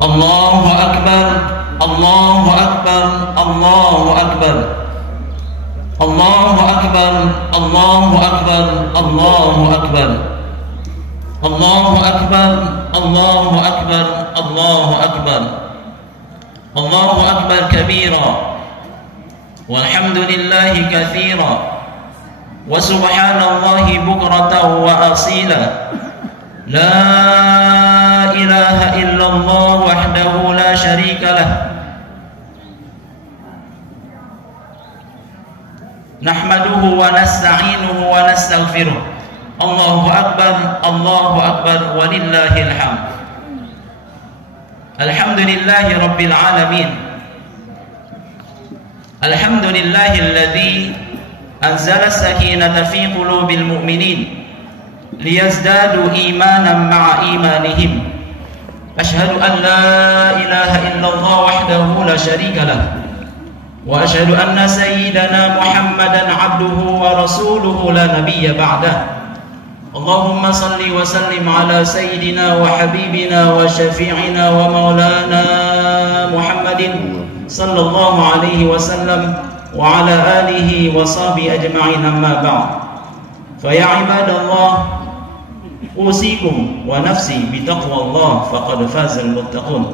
الله أكبر الله أكبر الله أكبر الله أكبر الله أكبر الله أكبر الله أكبر الله أكبر الله أكبر الله أكبر كبيرا والحمد لله كثيرا وسبحان الله بكرة وأصيلا لا إله إلا الله وحده لا شريك له نحمده ونستعينه ونستغفره الله أكبر ولله الحمد الحمد لله رب العالمين الحمد لله الذي أنزل السكينة في قلوب المؤمنين ليزدادوا إيمانا مع إيمانهم أشهد أن لا إله إلا الله وحده لا شريك له وأشهد أن سيدنا محمدا عبده ورسوله لا نبي بعده اللهم صل وسلم على سيدنا وحبيبنا وشفيعنا ومولانا محمد صلى الله عليه وسلم وعلى آله وصحبه أجمعين أما بعد فيا عباد الله أوصيكم ونفسي بتقوى الله فقد فاز المتقون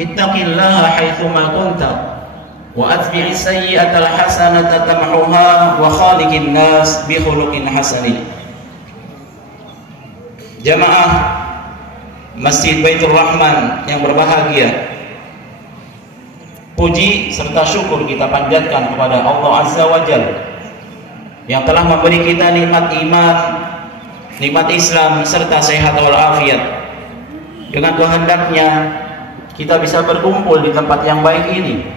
اتق الله حيثما كنت وأتبع السيئة الحسنة تمحوها وخالق الناس بخلق حسن. Jamaah Masjid Baitur Rahman yang berbahagia, puji serta syukur kita panjatkan kepada Allah Azza wa Jalla yang telah memberi kita nikmat iman, nikmat Islam serta sehat walafiat. Dengan kehendaknya kita bisa berkumpul di tempat yang baik ini.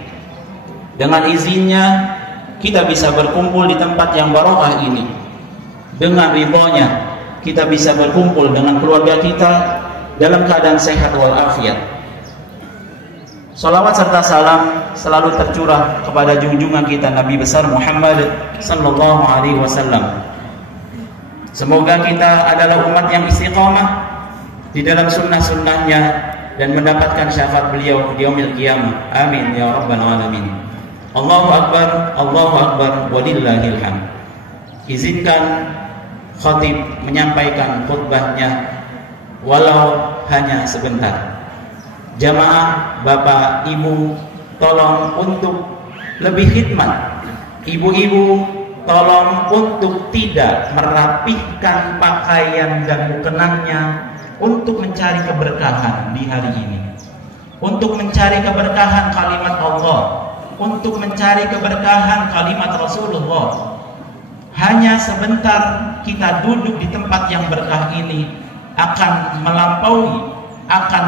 Dengan izinnya kita bisa berkumpul di tempat yang barokah ini. Dengan ridhonya kita bisa berkumpul dengan keluarga kita dalam keadaan sehat walafiat. Salawat serta salam selalu tercurah kepada junjungan kita Nabi besar Muhammad sallallahu alaihi wasallam. Semoga kita adalah umat yang istiqamah di dalam sunnah-sunnahnya dan mendapatkan syafaat beliau di yaumil qiyamah. Amin ya rabbal alamin. Allahu akbar walillahil hamd. Izinkan khatib menyampaikan khutbahnya walau hanya sebentar. Jamaah Bapak Ibu tolong untuk lebih khidmat. Ibu-ibu tolong untuk tidak merapihkan pakaian dan mukenannya untuk mencari keberkahan di hari ini, untuk mencari keberkahan kalimat Allah, untuk mencari keberkahan kalimat Rasulullah. Hanya sebentar kita duduk di tempat yang berkah ini akan melampaui, akan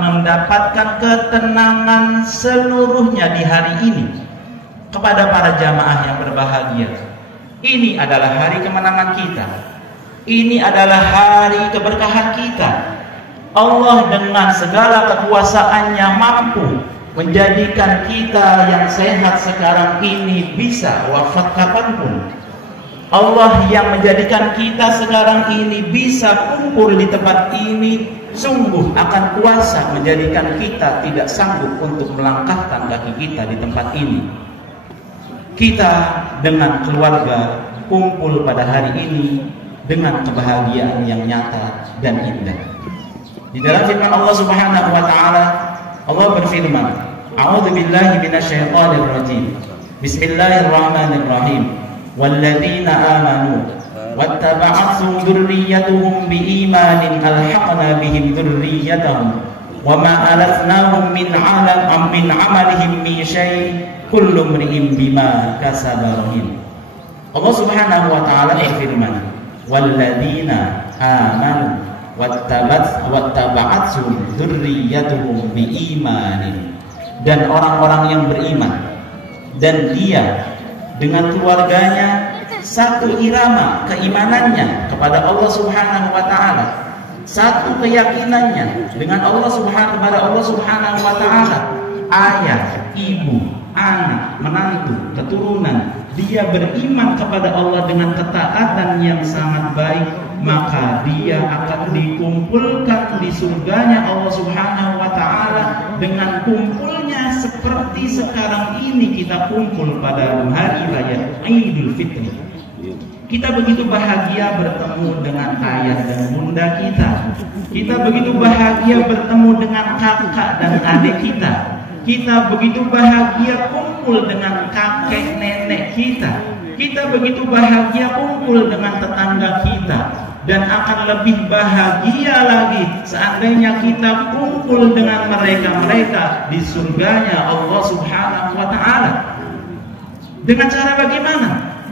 mendapatkan ketenangan seluruhnya di hari ini. Kepada para jamaah yang berbahagia, ini adalah hari kemenangan kita, ini adalah hari keberkahan kita. Allah dengan segala kekuasaannya mampu menjadikan kita yang sehat sekarang ini bisa wafat kapanpun. Allah yang menjadikan kita sekarang ini bisa kumpul di tempat ini sungguh akan kuasa menjadikan kita tidak sanggup untuk melangkahkan kaki kita di tempat ini. Kita dengan keluarga kumpul pada hari ini dengan kebahagiaan yang nyata dan indah. Di dalam firman Allah Subhanahu wa taala, Allah berfirman, "A'udzu billahi minasyaitonir rajim. Bismillahirrahmanirrahim. Walladzina amanu wattaba'athum dzurriyyatuhum biimanin alhaqna bihim dzurriyyatahum wama alatnahum min amalihim min syai' kullu imri'in bima kasaba rahin." Allah Subhanahu wa taala berfirman, "Walladzina amanu wattaba'athum dzurriyyatuhum biimanin." Dan orang-orang yang beriman dan dia dengan keluarganya satu irama keimanannya kepada Allah Subhanahu wa taala, satu keyakinannya dengan Allah Subhanahu wa taala, ayah, ibu, anak, menantu, keturunan, dia beriman kepada Allah dengan ketaatan yang sangat baik, maka dia akan dikumpulkan di surganya Allah Subhanahu wa ta'ala dengan kumpulnya seperti sekarang ini kita kumpul pada hari raya Idul Fitri. Kita begitu bahagia bertemu dengan ayah dan bunda kita. Kita begitu bahagia bertemu dengan kakak dan adik kita. Kita begitu bahagia kumpul dengan kakek nenek kita. Kita begitu bahagia kumpul dengan tetangga kita. Dan akan lebih bahagia lagi seandainya kita kumpul dengan mereka-mereka di surganya Allah Subhanahu wa ta'ala. Dengan cara bagaimana?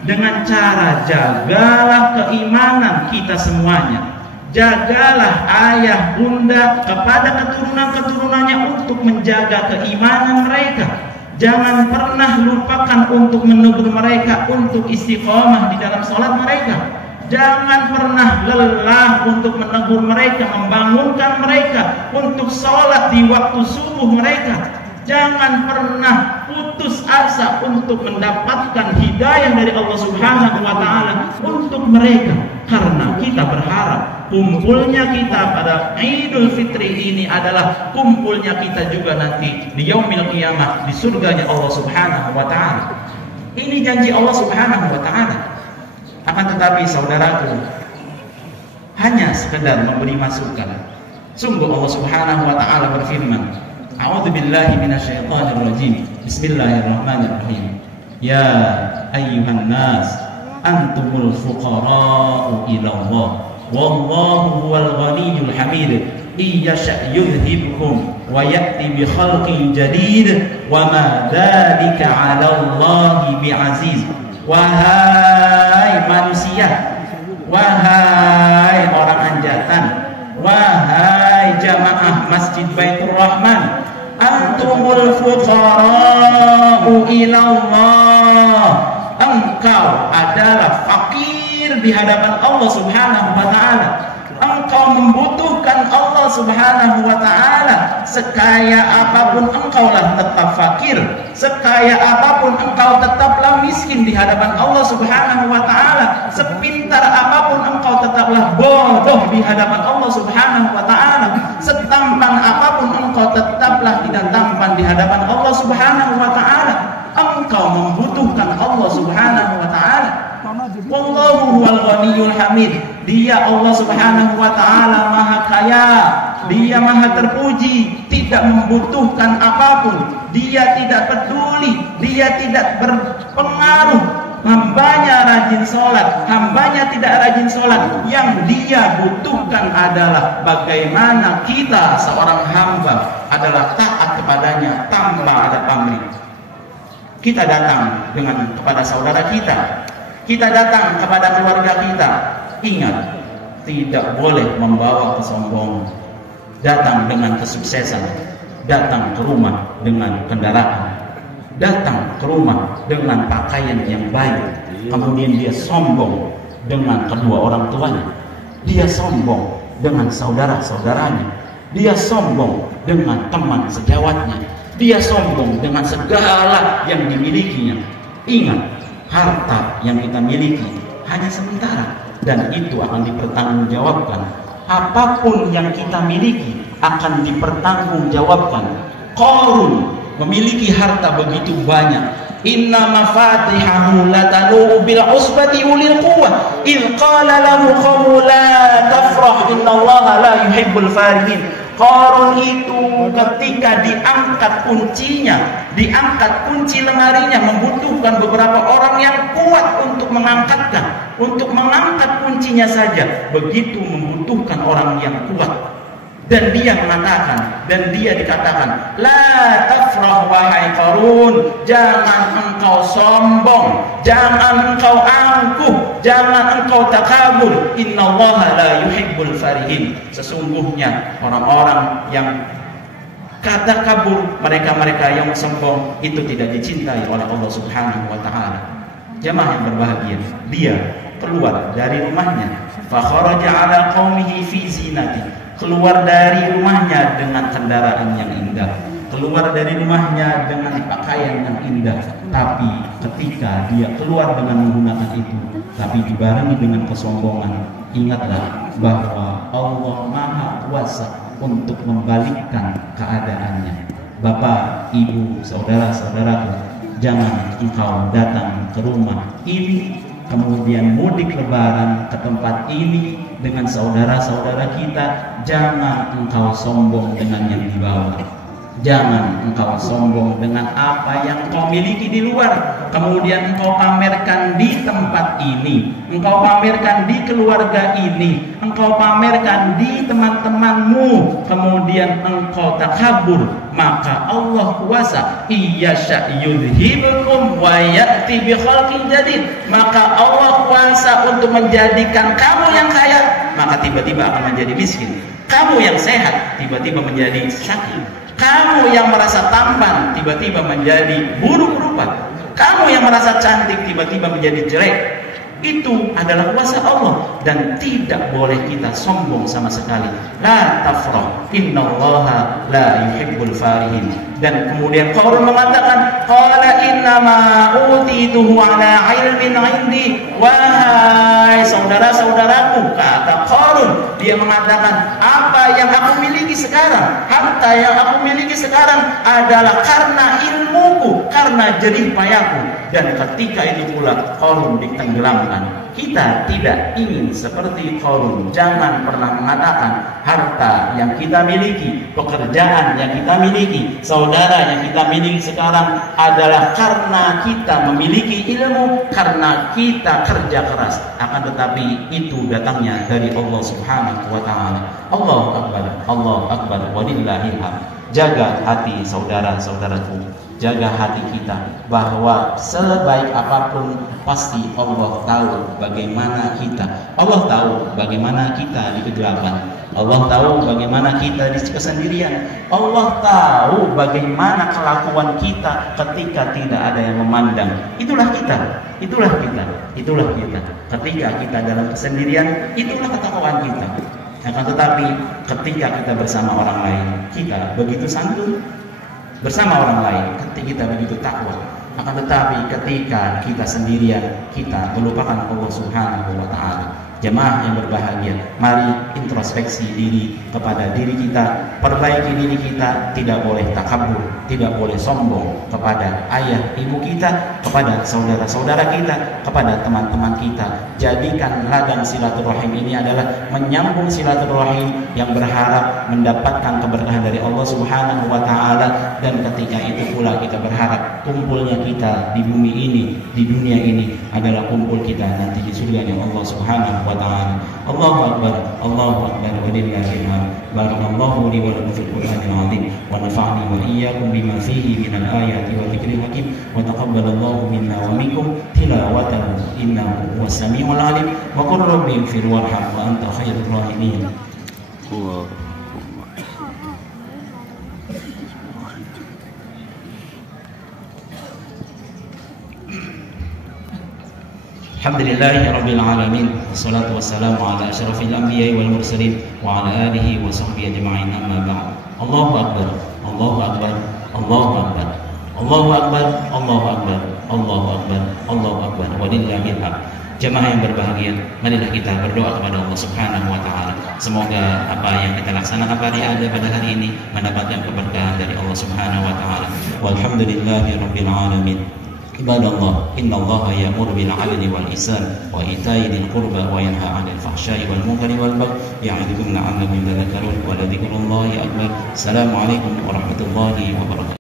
Dengan cara jagalah keimanan kita semuanya. Jagalah ayah bunda kepada keturunan-keturunannya untuk menjaga keimanan mereka. Jangan pernah lupakan untuk menegur mereka, untuk istiqomah di dalam sholat mereka. Jangan pernah lelah untuk menegur mereka, membangunkan mereka untuk sholat di waktu subuh mereka. Jangan pernah putus asa untuk mendapatkan hidayah dari Allah Subhanahu wa ta'ala untuk mereka. Karena kita berharap kumpulnya kita pada Idul Fitri ini adalah kumpulnya kita juga nanti di yaumil qiyamah di surganya Allah Subhanahu wa ta'ala. Ini janji Allah Subhanahu wa ta'ala. Akan tetapi saudaraku, hanya sekedar memberi masukan. Sungguh Allah Subhanahu wa ta'ala berfirman, A'udzu billahi minasyaitonir rajim. Bismillahirrahmanirrahim. Ya ayyuhan nas, antumul fuqara'u ila Allah. Wallahu huwal ghaniyyul hamid. Iyasha yudhibkum wa ya'ti bi khalqin jadid wa ma dzalika 'ala Allahi bi'aziz. Wahai manusia, wahai orang anjatan, wahai jamaah Masjid Baitur Rahman, antumul fuqara'u ilallah. Engkau adalah fakir di hadapan Allah Subhanahu wa ta'ala. Engkau membutuhkan Allah Subhanahu wa ta'ala. Sekaya apapun engkaulah tetap fakir. Sekaya apapun engkau tetaplah miskin di hadapan Allah Subhanahu wa ta'ala. Sepintar apapun engkau tetaplah bodoh di hadapan Allah Subhanahu wa ta'ala. Setampan apapun engkau tetaplah tidak tampan di hadapan Allah Subhanahu wa ta'ala. Engkau membutuhkan Allah Subhanahu wa ta'ala. Wallahu huwal ghaniyyul hamid. Dia Allah Subhanahu wa ta'ala maha kaya, dia maha terpuji, tidak membutuhkan apapun, dia tidak peduli, dia tidak berpengaruh. Hambanya rajin sholat, hambanya tidak rajin sholat. Yang dia butuhkan adalah bagaimana kita seorang hamba adalah taat kepadanya tanpa ada pamrih. Kita datang kepada saudara kita, kita datang kepada keluarga kita. Ingat, tidak boleh membawa kesombongan. Datang dengan kesuksesan, datang ke rumah dengan kendaraan, datang ke rumah dengan pakaian yang baik, kemudian dia sombong dengan kedua orang tuanya, dia sombong dengan saudara-saudaranya, dia sombong dengan teman sejawatnya, dia sombong dengan segala yang dimilikinya. Ingat, harta yang kita miliki hanya sementara dan itu akan dipertanggungjawabkan. Apapun yang kita miliki akan dipertanggungjawabkan. Qarun memiliki harta begitu banyak. Inna mafatihahu latanu bil usbati ulil quwwah id qala lahu qawmun la tafrah innallaha la yuhibbul farihin. Qarun itu ketika diangkat kuncinya, diangkat kunci lemarinya, membutuhkan beberapa orang yang kuat untuk mengangkatkan, untuk mengangkat kuncinya saja. Begitu membutuhkan orang yang kuat. Dan dia mengatakan, dan dia dikatakan, la tafrah wahai Qarun, jangan engkau sombong, jangan engkau angkuh, jangan engkau takabur. Innallaha la yuhibbul farihin. Sesungguhnya orang-orang yang kata kabur, mereka-mereka yang sombong itu tidak dicintai oleh Allah Subhanahu wa ta'ala. Jamaah yang berbahagia, dia keluar dari rumahnya, fa kharaja ala qaumihi fi zinati, keluar dari rumahnya dengan kendaraan yang indah, keluar dari rumahnya dengan pakaian yang indah, tapi ketika dia keluar dengan menggunakan itu, tapi dibarengi dengan kesombongan, ingatlah bahwa Allah Maha Kuasa untuk membalikkan keadaannya. Bapak, ibu, saudara-saudaraku, jangan engkau datang ke rumah ini, kemudian mudik lebaran ke tempat ini dengan saudara-saudara kita. Jangan engkau sombong dengan yang dibawa. Jangan engkau sombong dengan apa yang engkau miliki di luar, kemudian engkau pamerkan di tempat ini, engkau pamerkan di keluarga ini, engkau pamerkan di teman-temanmu, kemudian engkau takabur. Maka Allah kuasa, iyasya yudhibukum wa ya'ti bi khalqin jadid. Maka Allah kuasa untuk menjadikan kamu yang kaya, maka tiba-tiba akan menjadi miskin. Kamu yang sehat tiba-tiba menjadi sakit. Kamu yang merasa tampan tiba-tiba menjadi buruk rupa. Kamu yang merasa cantik tiba-tiba menjadi jelek. Itu adalah kuasa Allah dan tidak boleh kita sombong sama sekali. La tafrah, innallaha la yuhibbul farihin. Dan kemudian Qarun mengatakan, qala innama utituhu ala ilmin indi. Wahai saudara-saudaraku, kata Qarun, dia mengatakan, apa yang aku miliki sekarang, harta yang aku miliki sekarang adalah karena ilmuku, karena jerih payahku. Dan ketika itu pula Qarun ditenggelamkan. Kita tidak ingin seperti Qarun. Jangan pernah mengatakan harta yang kita miliki, pekerjaan yang kita miliki, saudara yang kita miliki sekarang adalah karena kita memiliki ilmu, karena kita kerja keras. Akan tetapi itu datangnya dari Allah Subhanahu wa taala. Allahu akbar, Allahu akbar, walillahil hamd. Jaga hati saudara-saudaraku, jaga hati kita, bahwa sebaik apapun pasti Allah tahu bagaimana kita. Allah tahu bagaimana kita di kegelapan. Allah tahu bagaimana kita di kesendirian. Allah tahu bagaimana kelakuan kita ketika tidak ada yang memandang. Itulah kita, itulah kita, itulah kita. Ketika kita dalam kesendirian, itulah ketakwaan kita. Akan tetapi ketika kita bersama orang lain, kita begitu santun. Bersama orang lain, ketika kita begitu takwa. Akan tetapi ketika kita sendirian, kita melupakan Allah Subhanahu wa ta'ala. Jemaah yang berbahagia, mari introspeksi diri kepada diri kita, perbaiki diri kita. Tidak boleh takabur, tidak boleh sombong kepada ayah ibu kita, kepada saudara-saudara kita, kepada teman-teman kita. Jadikan ladang silaturahim ini adalah menyambung silaturahim yang berharap mendapatkan keberkahan dari Allah Subhanahu wa ta'ala. Dan ketika itu pula kita berharap kumpulnya kita di bumi ini, di dunia ini adalah kumpul kita nanti di surga Allah Subhanahu wa ta'ala. Allahu akbar, Allahu akbar, walillahil hamd. Barakallahu li wa lakum fil Qur'anil azim wa nafa'ani wa iyyakum bima fihi minal ayati wa dzikril hakim wa taqabbalallahu minna wa minkum tilawatahu innahu huwas samiul alim wa qur rabbi ighfir warham wa anta khairur rahimin. Alhamdulillahi Rabbil Alamin. Wassalatu wassalamu ala asyrafil anbiya'i wal mursalin wa ala alihi wa sahbihi ajma'in, amma ba'd. Allahu akbar, Allahu akbar, Allahu akbar, Allahu akbar, Allahu akbar, Allahu akbar, Allahu akbar, walillahil hamd. Jemaah yang berbahagia, marilah kita berdoa kepada Allah Subhanahu wa ta'ala. Semoga apa yang kita laksanakan pada hari ini mendapatkan keberkahan dari Allah Subhanahu wa ta'ala. Walhamdulillahi Rabbil Alamin. Ibadallah, innallaha ya'muru bil 'adli wal ihsan wa ita'i dzil qurba wa yanha 'anil fahsya'i wal munkari wal baghi ya'idukum la'allakum tadhakkarun wa la dzikrullahi akbar. Assalamualaikum warahmatullahi wabarakatuh.